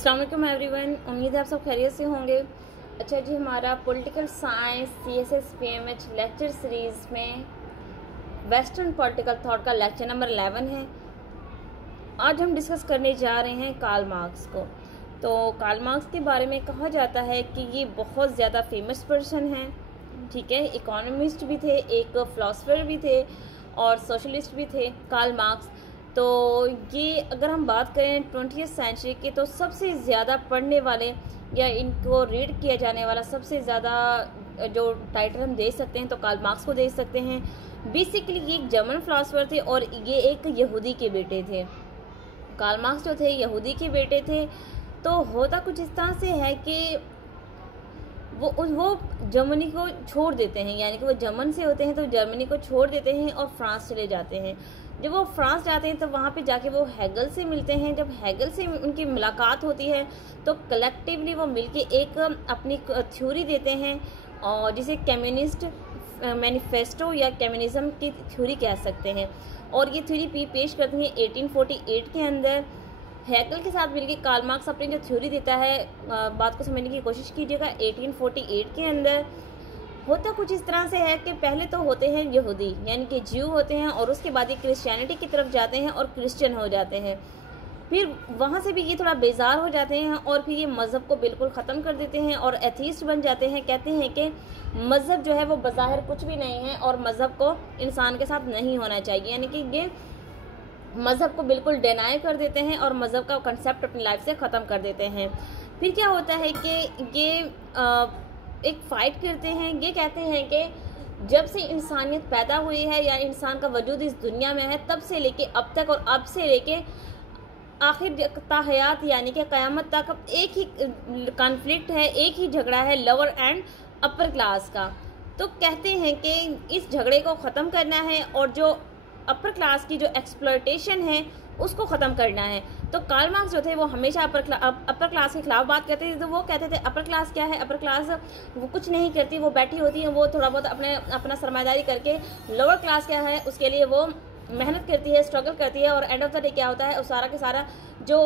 अस्सलाम वालेकुम एवरीवन, उम्मीद है आप सब खैरियत से होंगे। अच्छा जी, हमारा political science CSS PMH lecture series में वेस्टर्न पॉलिटिकल थॉट का लेक्चर नंबर 11 है। आज हम डिस्कस करने जा रहे हैं कार्ल मार्क्स को। तो कार्ल मार्क्स के बारे में कहा जाता है कि ये बहुत ज़्यादा फेमस पर्सन हैं, ठीक है। इकोनॉमिस्ट भी थे, एक फ़िलासफ़र भी थे और सोशलिस्ट भी थे कार्ल मार्क्स। तो ये अगर हम बात करें 20वीं सेंचुरी की, तो सबसे ज़्यादा पढ़ने वाले या इनको रीड किया जाने वाला सबसे ज़्यादा जो टाइटल हम दे सकते हैं तो कार्ल मार्क्स को दे सकते हैं। बेसिकली ये एक जर्मन फिलासफर थे और ये एक यहूदी के बेटे थे। कार्ल मार्क्स जो थे यहूदी के बेटे थे। तो होता कुछ इस तरह से है कि वो जर्मनी को छोड़ देते हैं, यानी कि वो जर्मन से होते हैं तो जर्मनी को छोड़ देते हैं और फ्रांस चले जाते हैं। जब वो फ्रांस जाते हैं तो वहाँ पे जाके वो हेगल से मिलते हैं। जब हेगल से उनकी मुलाकात होती है तो कलेक्टिवली वो मिलके एक अपनी थ्योरी देते हैं और जिसे कम्युनिस्ट मैनिफेस्टो या कम्युनिज्म की थ्योरी कह सकते हैं। और ये थ्योरी पेश करती हैं 1848 के अंदर। हेगल के साथ मिलकर कार्ल मार्क्स अपनी जो थ्योरी देता है, बात को समझने की कोशिश कीजिएगा। 1848 के अंदर होता कुछ इस तरह से है कि पहले तो होते हैं यहूदी, यानी कि ज्यू होते हैं, और उसके बाद ये क्रिश्चियनिटी की तरफ जाते हैं और क्रिश्चियन हो जाते हैं। फिर वहाँ से भी ये थोड़ा बेजार हो जाते हैं और फिर ये मज़हब को बिल्कुल ख़त्म कर देते हैं और एथीस्ट बन जाते हैं। कहते हैं कि मज़हब जो है वो बज़ाहिर कुछ भी नहीं है और मज़हब को इंसान के साथ नहीं होना चाहिए, यानी कि ये मज़हब को बिल्कुल डिनाई कर देते हैं और मज़हब का कंसेप्ट अपनी लाइफ से ख़त्म कर देते हैं। फिर क्या होता है कि ये एक फ़ाइट करते हैं। ये कहते हैं कि जब से इंसानियत पैदा हुई है या इंसान का वजूद इस दुनिया में है, तब से लेके अब तक और अब से लेके आखिर ताहयात यानी कि क़यामत तक अब एक ही कॉन्फ्लिक्ट है, एक ही झगड़ा है लोअर एंड अपर क्लास का। तो कहते हैं कि इस झगड़े को ख़त्म करना है और जो अपर क्लास की जो एक्सप्लॉयटेशन है उसको ख़त्म करना है। तो कार्ल मार्क्स जो थे वो हमेशा अपर क्लास के खिलाफ बात करते थे। तो वो कहते थे अपर क्लास क्या है, अपर क्लास वो कुछ नहीं करती, वो बैठी होती है, वो थोड़ा बहुत अपना सरमायादारी करके। लोअर क्लास क्या है, उसके लिए वो मेहनत करती है, स्ट्रगल करती है और एंड ऑफ द डे क्या होता है, सारा के सारा जो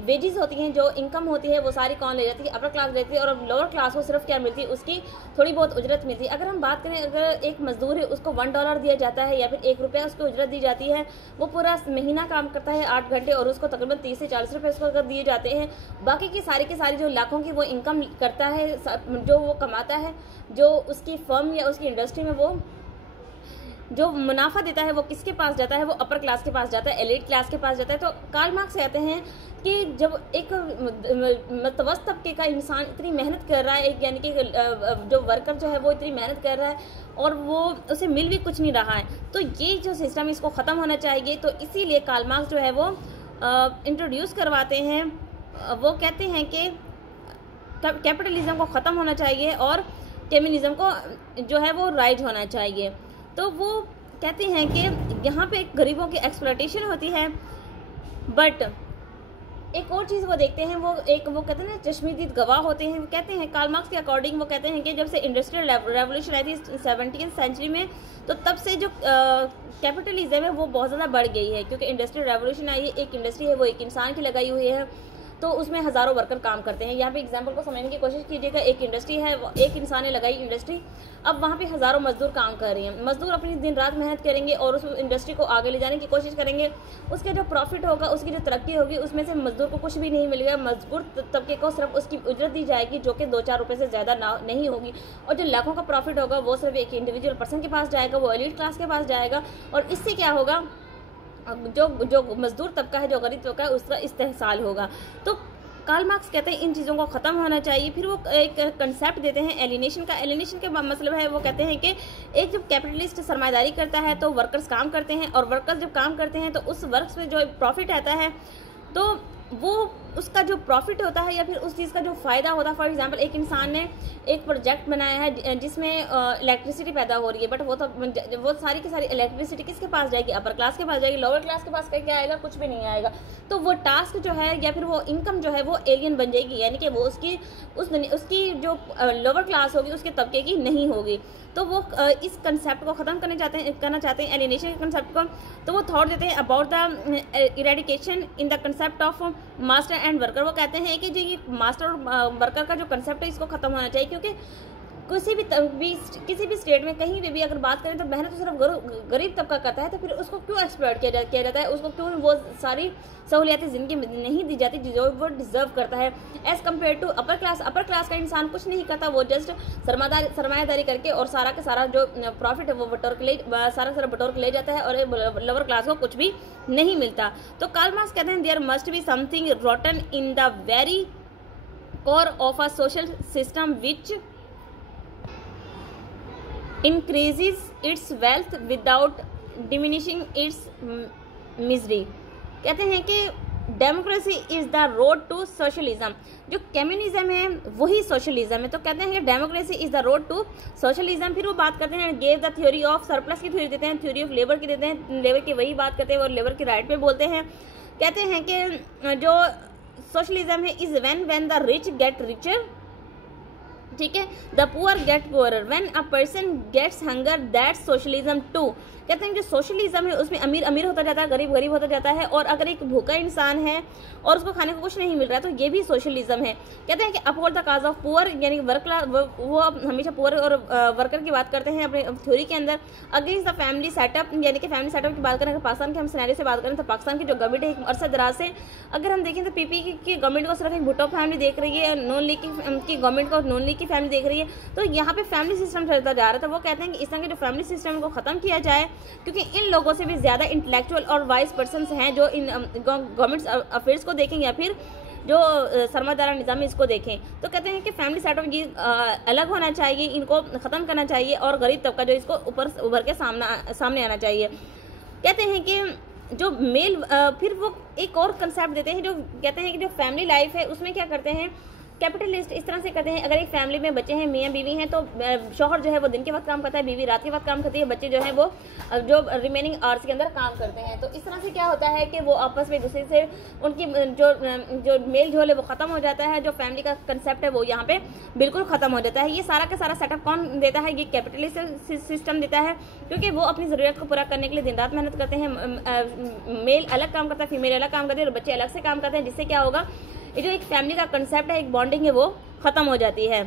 वेजेस होती हैं, जो इनकम होती है, वो सारी कौन ले जाती है, अपर क्लास लेती है। और लोअर क्लास को सिर्फ क्या मिलती है, उसकी थोड़ी बहुत उजरत मिलती है। अगर हम बात करें, अगर एक मजदूर है उसको $1 दिया जाता है या फिर ₹1 उसको उजरत दी जाती है, वो पूरा महीना काम करता है 8 घंटे और उसको तकरीबन 30 से 40 रुपये उसको अगर दिए जाते हैं। बाकी की सारी जो लाखों की वो इनकम करता है, जो वो कमाता है, जो उसकी फर्म या उसकी इंडस्ट्री में वो जो मुनाफा देता है वो किसके पास जाता है, वो अपर क्लास के पास जाता है, एलीट क्लास के पास जाता है। तो कार्ल मार्क्स कहते हैं कि जब एक मतवस्त तबके का इंसान इतनी मेहनत कर रहा है, एक यानी कि जो वर्कर जो है वो इतनी मेहनत कर रहा है और वो उसे मिल भी कुछ नहीं रहा है, तो ये जो सिस्टम इसको ख़त्म होना चाहिए। तो इसीलिए कार्ल मार्क्स जो है वो इंट्रोड्यूस करवाते हैं। वो कहते हैं कि कैपिटलिज्म को ख़त्म होना चाहिए और कम्युनिज्म को जो है वो राइज होना चाहिए। तो वो कहते हैं कि यहाँ पे गरीबों की एक्सप्लॉयटेशन होती है। बट एक और चीज़ वो देखते हैं, वो कहते हैं ना, चश्मदीद गवाह होते हैं। वो कहते हैं कार्ल मार्क्स के अकॉर्डिंग, वो कहते हैं कि जब से इंडस्ट्रियल रेवोल्यूशन आई थी 17वीं सेंचुरी में, तो तब से जो कैपिटलिज्म है वो बहुत ज़्यादा बढ़ गई है, क्योंकि इंडस्ट्रियल रेवोल्यूशन आई है। एक इंडस्ट्री है वो एक इंसान की लगाई हुई है, तो उसमें हज़ारों वर्कर काम करते हैं। यहाँ पे एग्जांपल को समझने की कोशिश कीजिएगा। एक इंडस्ट्री है, एक इंसान ने लगाई इंडस्ट्री, अब वहाँ पे हज़ारों मजदूर काम कर रही हैं। मजदूर अपनी दिन रात मेहनत करेंगे और उस इंडस्ट्री को आगे ले जाने की कोशिश करेंगे। उसका जो प्रॉफिट होगा, उसकी जो तरक्की होगी, उसमें से मजदूर को कुछ भी नहीं मिलेगा। मजदूर तबके को सिर्फ उसकी उजरत दी जाएगी जो कि 2-4 रुपये से ज़्यादा नहीं होगी। और जो लाखों का प्रॉफिट होगा वो सिर्फ एक इंडिविजुअल पर्सन के पास जाएगा, वो एलीट क्लास के पास जाएगा। और इससे क्या होगा, जो मजदूर तबका है, जो गरीब तबका है, उसका इस्तेहसाल होगा। तो कार्ल मार्क्स कहते हैं इन चीज़ों को ख़त्म होना चाहिए। फिर वो एक कंसेप्ट देते हैं एलिनेशन का। एलिनेशन के मतलब है, वो कहते हैं कि एक जब कैपिटलिस्ट सरमायादारी करता है तो वर्कर्स काम करते हैं, और वर्कर्स जब काम करते हैं तो उस वर्क में जो प्रॉफिट आता है, तो वो उसका जो प्रॉफिट होता है या फिर उस चीज़ का जो फ़ायदा होता है। फॉर एग्जांपल, एक इंसान ने एक प्रोजेक्ट बनाया है जिसमें इलेक्ट्रिसिटी पैदा हो रही है, बट वो सारी की सारी इलेक्ट्रिसिटी किसके पास जाएगी, अपर क्लास के पास जाएगी। लोअर क्लास के पास क्या आएगा, कुछ भी नहीं आएगा। तो वो टास्क जो है या फिर वो इनकम जो है वो एलियन बन जाएगी, यानी कि वो उसकी जो लोअर क्लास होगी उसके तबके की नहीं होगी। तो वो इस कंसेप्ट को ख़त्म करना चाहते हैं एलिनेशन के कंसेप्ट को। तो वो थॉट देते हैं about the eradication in the concept of master and worker, वो कहते हैं कि जो ये मास्टर और वर्कर का जो कंसेप्ट है इसको खत्म होना चाहिए, क्योंकि किसी भी स्टेट में कहीं भी अगर बात करें तो मेहनत तो सिर्फ गरीब तबका करता है, तो फिर उसको क्यों एक्सप्लॉइट किया जाता है, उसको क्यों वो सारी सहूलियातें ज़िंदगी में नहीं दी जाती जो वो डिजर्व करता है, as compared to upper class का इंसान कुछ नहीं करता, वो जस्ट सरमायादारी करके और सारा का सारा जो प्रॉफिट है वो बटोर के ले जाता है, और लोअर क्लास को कुछ भी नहीं मिलता। तो कार्ल मार्क्स कहते हैं there must be something rotten in the very core of a social system which increases its wealth without diminishing its misery। कहते हैं कि democracy is the road to socialism, जो कम्युनिज्म है वही सोशलिज्म है। तो कहते हैं कि democracy is the road to socialism. फिर वो बात करते हैं gave the theory of surplus की थ्योरी देते हैं, थ्योरी ऑफ लेबर की देते हैं, लेबर की वही बात करते हैं और लेबर की राइट पे बोलते हैं। कहते हैं कि जो सोशलिज्म है is when the rich get richer, ठीक है, the poor get poorer, when a person gets hunger that's socialism too. कहते हैं जो सोशलिज्म है उसमें अमीर अमीर होता जाता है, गरीब गरीब होता जाता है, और अगर एक भूखा इंसान है और उसको खाने को कुछ नहीं मिल रहा है तो ये भी सोशलिज्म है। कहते हैं कि uphold the cause of poor, यानी वर्क क्लास, वो हमेशा पुअर और वर्कर की बात करते हैं अपने थ्योरी के अंदर। अगेंस्ट द फैमिली सेटअप, यानी कि फैमिली सेटअप की बात करें, अगर पाकिस्तान के हम सिनेरियो से बात करें तो पाकिस्तान की जो गवर्नमेंट है एक अरसा दराज से अगर हम देखें तो पीपी की गवर्नमेंट को सिर्फ एक भुट्टो फैमिली देख रही है, नॉन लीग की गवर्नमेंट को नॉन लीग की फैमिली देख रही है। तो यहाँ पे फैमिली सिस्टम चलता जा रहा था। वो कहते हैं कि इस तरह के जो फैमिली सिस्टम को खत्म किया जाए, क्योंकि इन लोगों से भी ज़्यादा इंटेलेक्चुअल और वाइज पर्सन हैं जो इन गवर्नमेंट अफेयर्स को देखें या फिर जो सरमादारा निज़ाम है इसको देखें। तो कहते हैं कि फैमिली सेटअप ये अलग होना चाहिए, इनको ख़त्म करना चाहिए, और गरीब तबका जो इसको ऊपर उभर के सामने आना चाहिए। कहते हैं कि जो मेल, फिर वो एक और कंसेप्ट देते हैं जो कहते हैं कि जो फैमिली लाइफ है उसमें क्या करते हैं, कैपिटलिस्ट इस तरह से कहते हैं, अगर एक फैमिली में बच्चे हैं, मियाँ बीवी हैं, तो शौहर जो है वो दिन के वक्त काम करता है, बीवी रात के वक्त काम करती है, बच्चे जो है वो जो रिमेनिंग आवर्स के अंदर काम करते हैं। तो इस तरह से क्या होता है कि वो आपस में दूसरे से उनकी जो मेल जोल है वो ख़त्म हो जाता है, जो फैमिली का कंसेप्ट है वो यहाँ पे बिल्कुल ख़त्म हो जाता है। ये सारा का सारा सेटअप कौन देता है, ये कैपिटलिस्ट सिस्टम देता है, क्योंकि वो अपनी ज़रूरत को पूरा करने के लिए दिन रात मेहनत करते हैं। मेल अलग काम करता है, फीमेल अलग काम करती है, और बच्चे अलग से काम करते हैं, जिससे क्या होगा, ये जो एक फैमिली का कंसेप्ट है, एक बॉन्डिंग है, वो ख़त्म हो जाती है।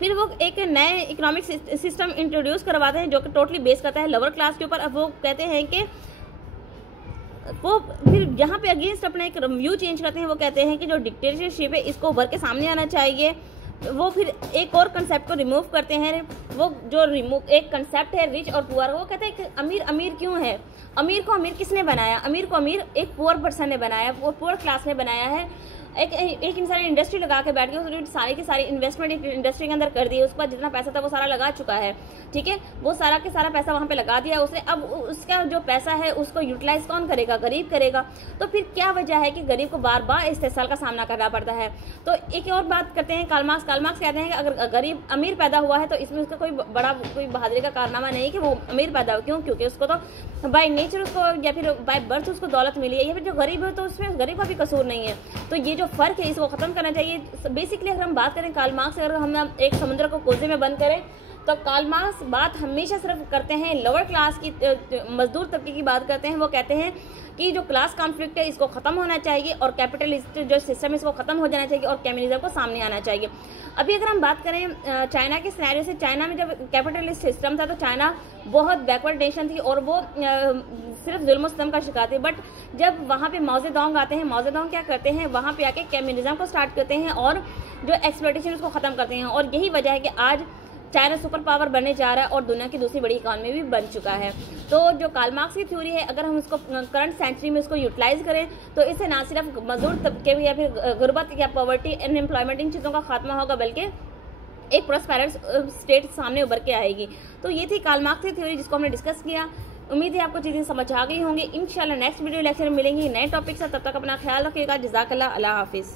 फिर वो एक नए इकोनॉमिक सिस्टम इंट्रोड्यूस करवाते हैं जो कि टोटली बेस करता है लोअर क्लास के ऊपर। अब वो कहते हैं कि वो फिर यहाँ पे अगेंस्ट अपना एक व्यू चेंज करते हैं। वो कहते हैं कि जो डिक्टेटरशिप है इसको उभर के सामने आना चाहिए। वो फिर एक और कंसेप्ट को रिमूव करते हैं। वो जो एक कंसेप्ट है रिच और पुअर, वो कहते हैं कि अमीर अमीर क्यों है, अमीर को अमीर किसने बनाया, अमीर को अमीर एक पुअर पर्सन ने बनाया, वो पुअर क्लास ने बनाया है। एक इंसान ने इंडस्ट्री लगा के बैठ गया, उसने सारी की सारी इन्वेस्टमेंट इंडस्ट्री के अंदर कर दी, उसके बाद जितना पैसा था वो सारा लगा चुका है, ठीक है, वो सारा के सारा पैसा वहाँ पे लगा दिया उसने। अब उसका जो पैसा है उसको यूटिलाइज कौन करेगा, गरीब करेगा। तो फिर क्या वजह है कि गरीब को बार बार इस्तेसाल का सामना करना पड़ता है। तो एक और बात करते हैं कार्ल मार्क्स कहते हैं कि अगर गरीब अमीर पैदा हुआ है तो इसमें उसका कोई बहादुरी का कारनामा नहीं कि वो अमीर पैदा हो, क्यों, क्योंकि उसको तो बाय नेचर उसको या फिर बाय बर्थ उसको दौलत मिली है, या फिर जो गरीब है तो उसमें गरीब का भी कसूर नहीं है। तो ये जो फर्क है इसको खत्म करना चाहिए। बेसिकली अगर हम बात करें कार्ल मार्क्स, अगर हम एक समुद्र को कोसे में बंद करें तो कार्ल मार्क्स बात हमेशा सिर्फ करते हैं लोअर क्लास की, मजदूर तबके की बात करते हैं। वो कहते हैं कि जो क्लास कॉन्फ्लिक्ट है इसको खत्म होना चाहिए और कैपिटलिस्ट जो सिस्टम है इसको खत्म हो जाना चाहिए और कम्युनिज्म को सामने आना चाहिए। अभी अगर हम बात करें चाइना के सिनेरियो से, चाइना में जब कैपिटलिस्ट सिस्टम था तो चाइना बहुत बैकवर्ड नेशन थी और वो सिर्फ जुल्म सितम का शिकार थी। बट जब वहाँ पे माओ ज़ेडोंग आते हैं, माओ ज़ेडोंग क्या करते हैं, वहाँ पे आके कम्युनिज्म को स्टार्ट करते हैं और जो एक्सप्लॉयटेशन उसको ख़त्म करते हैं। और यही वजह है कि आज चाइना सुपर पावर बनने जा रहा है और दुनिया की दूसरी बड़ी इकॉनमी भी बन चुका है। तो जो कार्ल मार्क्स की थ्योरी है, अगर हम उसको करंट सेंचुरी में उसको यूटिलाइज करें तो इससे ना सिर्फ मजदूर तबके में या फिर गुर्बत या पॉवर्टी अनएम्प्लॉयमेंट इन चीज़ों का खात्मा होगा, बल्कि एक प्रॉस्पेरस स्टेट सामने उभर के आएगी। तो ये थी कार्ल मार्क्स की थ्योरी जिसको हमने डिस्कस किया। उम्मीद है आपको चीज़ें समझ आ गई होंगी। इंशाल्लाह नेक्स्ट वीडियो लेक्चर में मिलेंगे नए टॉपिक से। तब तक अपना ख्याल रखिएगा। जज़ाकल्लाह, अल्लाह हाफिज़।